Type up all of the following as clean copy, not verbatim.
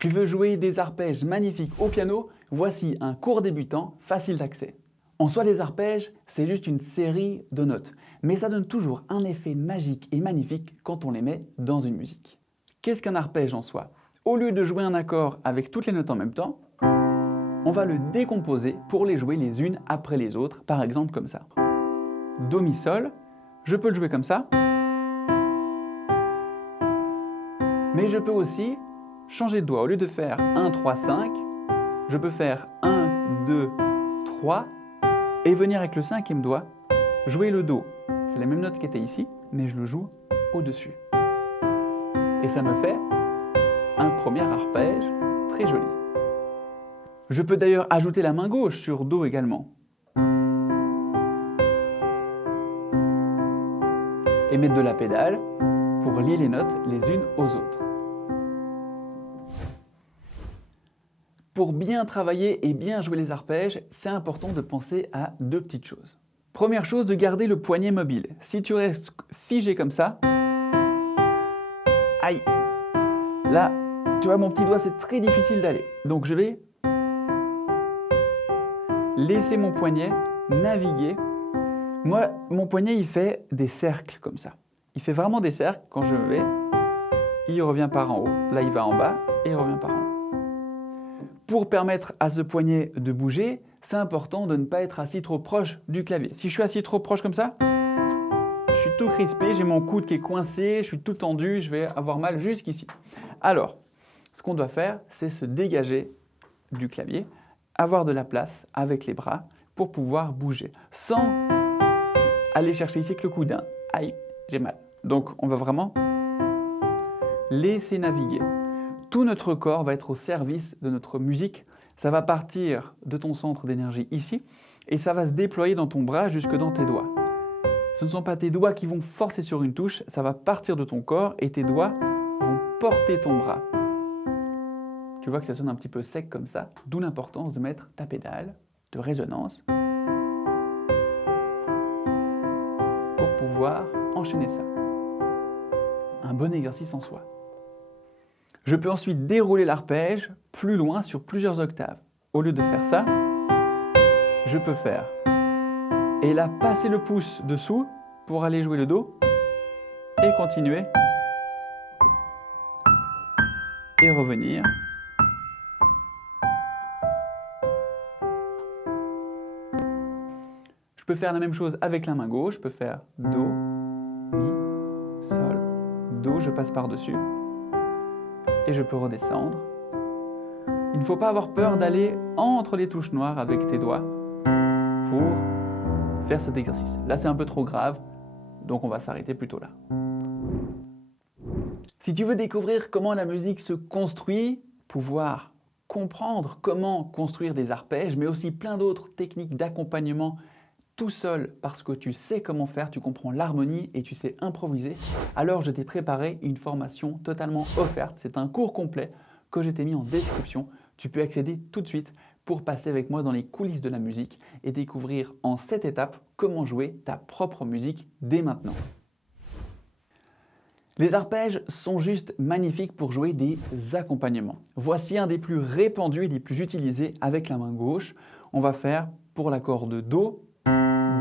Tu veux jouer des arpèges magnifiques au piano? Voici un cours débutant facile d'accès. En soi, les arpèges, c'est juste une série de notes, mais ça donne toujours un effet magique et magnifique quand on les met dans une musique. Qu'est-ce qu'un arpège en soi? Au lieu de jouer un accord avec toutes les notes en même temps, on va le décomposer pour les jouer les unes après les autres, par exemple comme ça. Do, mi, sol, je peux le jouer comme ça, mais je peux aussi changer de doigt. Au lieu de faire 1, 3, 5, je peux faire 1, 2, 3 et venir avec le cinquième doigt jouer le Do. C'est la même note qui était ici, mais je le joue au-dessus. Et ça me fait un premier arpège très joli. Je peux d'ailleurs ajouter la main gauche sur Do également. Et mettre de la pédale pour lier les notes les unes aux autres. Pour bien travailler et bien jouer les arpèges, c'est important de penser à deux petites choses. Première chose, de garder le poignet mobile. Si tu restes figé comme ça, aïe, là, tu vois, mon petit doigt, c'est très difficile d'aller. Donc je vais laisser mon poignet naviguer. Moi, mon poignet, il fait des cercles comme ça. Il fait vraiment des cercles. Quand je vais, il revient par en haut. Là, il va en bas et il revient par en haut. Pour permettre à ce poignet de bouger, c'est important de ne pas être assis trop proche du clavier. Si je suis assis trop proche comme ça, je suis tout crispé, j'ai mon coude qui est coincé, je suis tout tendu, je vais avoir mal jusqu'ici. Alors, ce qu'on doit faire, c'est se dégager du clavier, avoir de la place avec les bras pour pouvoir bouger, sans aller chercher ici avec le coude. Aïe, j'ai mal. Donc, on va vraiment laisser naviguer. Tout notre corps va être au service de notre musique. Ça va partir de ton centre d'énergie ici et ça va se déployer dans ton bras jusque dans tes doigts. Ce ne sont pas tes doigts qui vont forcer sur une touche, ça va partir de ton corps et tes doigts vont porter ton bras. Tu vois que ça sonne un petit peu sec comme ça, d'où l'importance de mettre ta pédale de résonance pour pouvoir enchaîner ça. Un bon exercice en soi. Je peux ensuite dérouler l'arpège plus loin sur plusieurs octaves. Au lieu de faire ça, je peux faire et là passer le pouce dessous pour aller jouer le Do et continuer et revenir. Je peux faire la même chose avec la main gauche, je peux faire Do, Mi, Sol, Do, je passe par-dessus et je peux redescendre. Il ne faut pas avoir peur d'aller entre les touches noires avec tes doigts pour faire cet exercice. Là, c'est un peu trop grave, donc on va s'arrêter plutôt là. Si tu veux découvrir comment la musique se construit, pouvoir comprendre comment construire des arpèges, mais aussi plein d'autres techniques d'accompagnement tout seul parce que tu sais comment faire, tu comprends l'harmonie et tu sais improviser, alors je t'ai préparé une formation totalement offerte. C'est un cours complet que je t'ai mis en description. Tu peux accéder tout de suite pour passer avec moi dans les coulisses de la musique et découvrir en 7 étapes comment jouer ta propre musique dès maintenant. Les arpèges sont juste magnifiques pour jouer des accompagnements. Voici un des plus répandus et des plus utilisés avec la main gauche. On va faire pour l'accord de Do,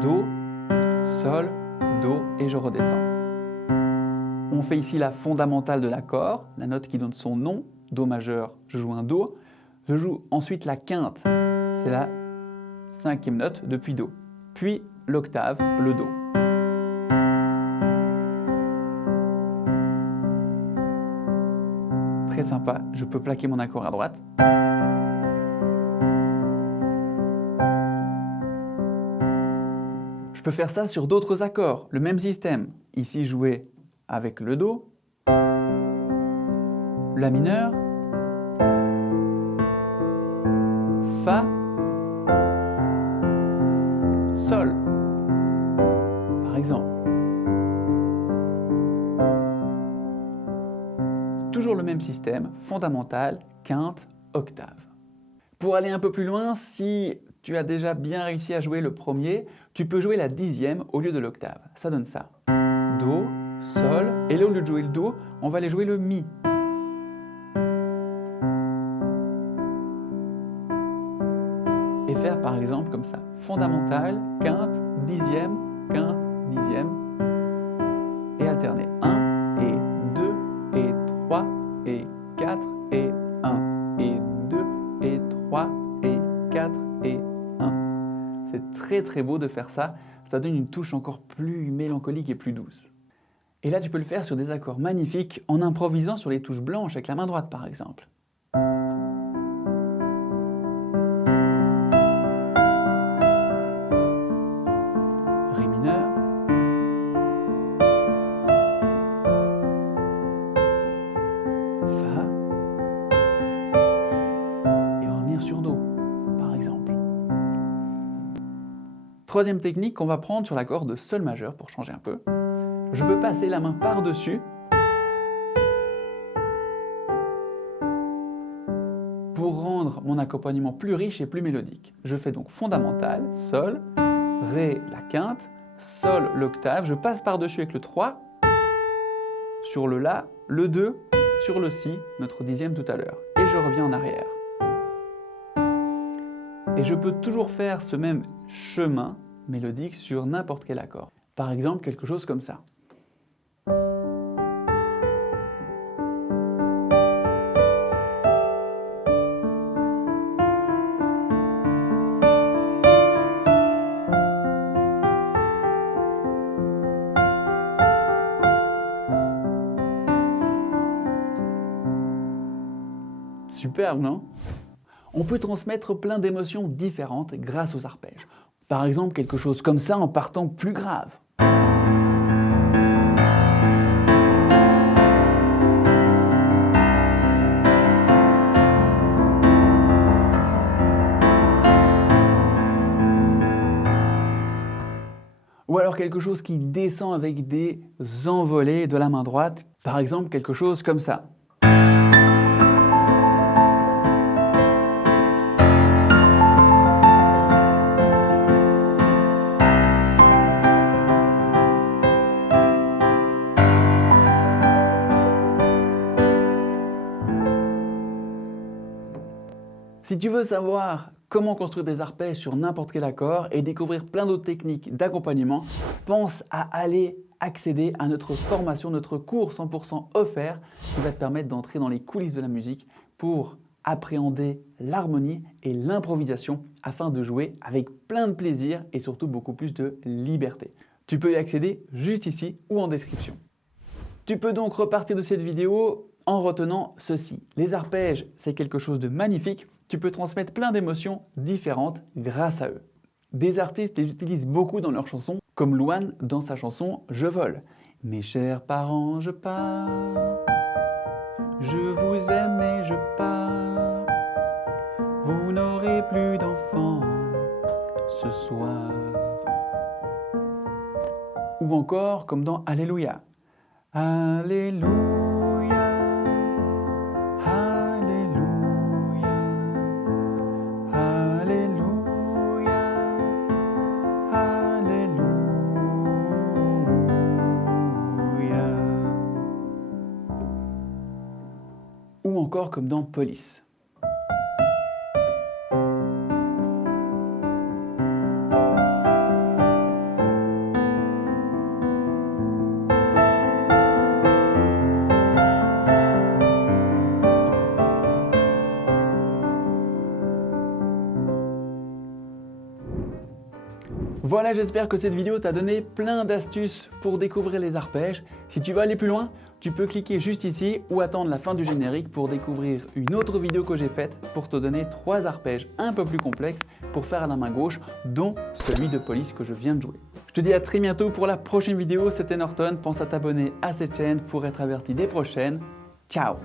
Do, Sol, Do et je redescends. On fait ici la fondamentale de l'accord, la note qui donne son nom, Do majeur, je joue un Do. Je joue ensuite la quinte, c'est la 5e note depuis Do. Puis l'octave, le Do. Très sympa, je peux plaquer mon accord à droite. Je peux faire ça sur d'autres accords, le même système. Ici jouer avec le Do, La mineur, Fa, Sol, par exemple. Toujours le même système, fondamental, quinte, octave. Pour aller un peu plus loin, si tu as déjà bien réussi à jouer le premier, tu peux jouer la 10e au lieu de l'octave. Ça donne ça. Do, Sol, et là au lieu de jouer le Do, on va aller jouer le Mi. exemple comme ça. Fondamentale, quinte, dixième, quinte, dixième. Et alterner. 1 et 2 et 3 et 4 et 1 et 2 et 3 et 4 et 1. C'est très très beau de faire ça. Ça donne une touche encore plus mélancolique et plus douce. Et là, tu peux le faire sur des accords magnifiques en improvisant sur les touches blanches avec la main droite par exemple. Ré mineur. Fa. Et revenir sur Do, par exemple. Troisième technique qu'on va prendre sur l'accord de Sol majeur pour changer un peu. Je peux passer la main par-dessus pour rendre mon accompagnement plus riche et plus mélodique. Je fais donc fondamental, Sol, Ré, la quinte, Sol, l'octave, je passe par-dessus avec le 3, sur le La, le 2, sur le Si, notre dixième tout à l'heure, et je reviens en arrière. Et je peux toujours faire ce même chemin mélodique sur n'importe quel accord. Par exemple, quelque chose comme ça. Superbe, non? On peut transmettre plein d'émotions différentes grâce aux arpèges. Par exemple, quelque chose comme ça en partant plus grave. Ou alors quelque chose qui descend avec des envolées de la main droite. Par exemple, quelque chose comme ça. Si tu veux savoir comment construire des arpèges sur n'importe quel accord et découvrir plein d'autres techniques d'accompagnement, pense à aller accéder à notre formation, notre cours 100% offert qui va te permettre d'entrer dans les coulisses de la musique pour appréhender l'harmonie et l'improvisation afin de jouer avec plein de plaisir et surtout beaucoup plus de liberté. Tu peux y accéder juste ici ou en description. Tu peux donc repartir de cette vidéo en retenant ceci. Les arpèges, c'est quelque chose de magnifique. Tu peux transmettre plein d'émotions différentes grâce à eux. Des artistes les utilisent beaucoup dans leurs chansons, comme Louane dans sa chanson « Je vole ». Mes chers parents, je pars, je vous aime et je pars, vous n'aurez plus d'enfants ce soir. Ou encore comme dans Alléluia. Alléluia. Ou encore comme dans Police. Voilà, j'espère que cette vidéo t'a donné plein d'astuces pour découvrir les arpèges. Si tu veux aller plus loin, tu peux cliquer juste ici ou attendre la fin du générique pour découvrir une autre vidéo que j'ai faite pour te donner 3 arpèges un peu plus complexes pour faire à la main gauche, dont celui de Police que je viens de jouer. Je te dis à très bientôt pour la prochaine vidéo, c'était Norton, pense à t'abonner à cette chaîne pour être averti des prochaines. Ciao!